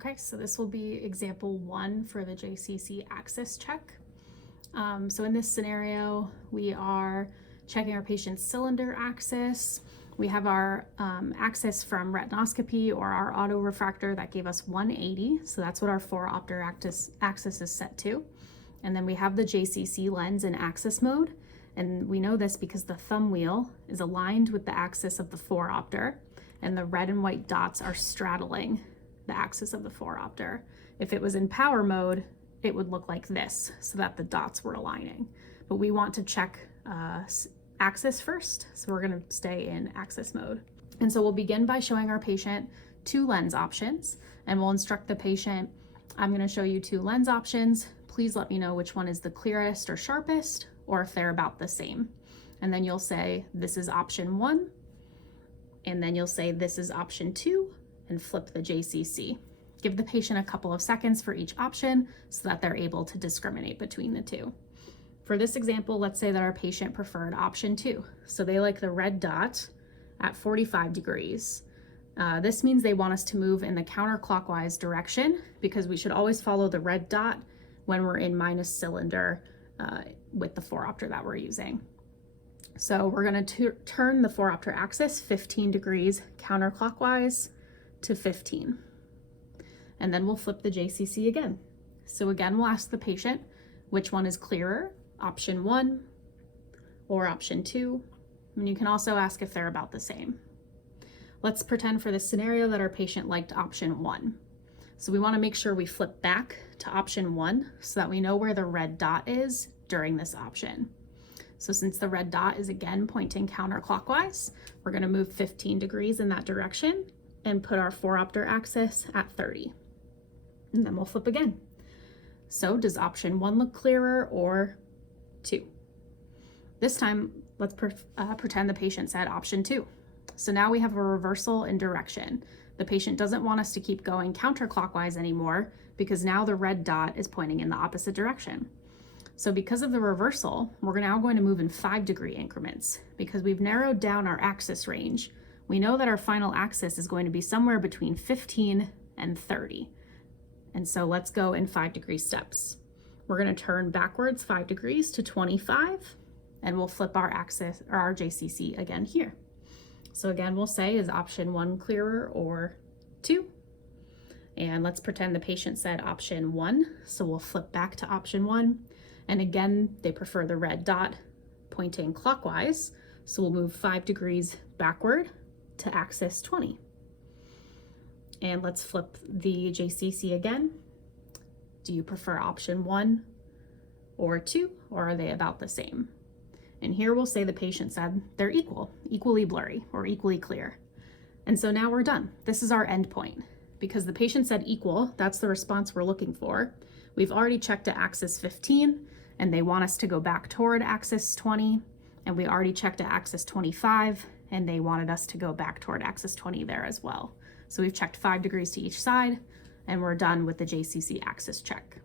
Okay, so this will be example 1 for the JCC axis check. So in this scenario, we are checking our patient's cylinder axis. We have our axis from retinoscopy or our autorefractor that gave us 180. So that's what our 4-opter axis is set to. And then we have the JCC lens in axis mode. And we know this because the thumb wheel is aligned with the axis of the 4-opter, and the red and white dots are straddling the axis of the 4-opter. If it was in power mode, it would look like this, so that the dots were aligning. But we want to check axis first, so we're gonna stay in axis mode. And so we'll begin by showing our patient 2 lens options, and we'll instruct the patient, I'm gonna show you 2 lens options. Please let me know which one is the clearest or sharpest, or if they're about the same. And then you'll say, this is option 1, and then you'll say, this is option 2, and flip the JCC. Give the patient a couple of seconds for each option so that they're able to discriminate between the 2. For this example, let's say that our patient preferred option 2. So they like the red dot at 45 degrees. This means they want us to move in the counterclockwise direction, because we should always follow the red dot when we're in minus cylinder with the 4-opter that we're using. So we're going to turn the 4-opter axis 15 degrees counterclockwise to 15. And then we'll flip the JCC again. So again, we'll ask the patient which one is clearer, option 1 or option 2. And you can also ask if they're about the same. Let's pretend for this scenario that our patient liked option 1. So we want to make sure we flip back to option 1 so that we know where the red dot is during this option. So since the red dot is again pointing counterclockwise, we're going to move 15 degrees in that direction and put our 4-opter axis at 30. And then we'll flip again. So does option 1 look clearer or 2? This time, let's pretend the patient said option 2. So now we have a reversal in direction. The patient doesn't want us to keep going counterclockwise anymore, because now the red dot is pointing in the opposite direction. So because of the reversal, we're now going to move in 5-degree increments, because we've narrowed down our axis range. We know that our final axis is going to be somewhere between 15 and 30. And so let's go in 5-degree steps. We're going to turn backwards 5 degrees to 25, and we'll flip our axis or our JCC again here. So again, we'll say, is option 1 clearer or 2? And let's pretend the patient said option 1. So we'll flip back to option 1. And again, they prefer the red dot pointing clockwise. So we'll move 5 degrees backward to axis 20. And let's flip the JCC again. Do you prefer option 1 or 2, or are they about the same? And here we'll say the patient said they're equally blurry or equally clear. And so now we're done. This is our end point. Because the patient said equal, that's the response we're looking for. We've already checked to axis 15, and they want us to go back toward axis 20. And we already checked to axis 25, and they wanted us to go back toward axis 20 there as well. So we've checked 5 degrees to each side, and we're done with the JCC axis check.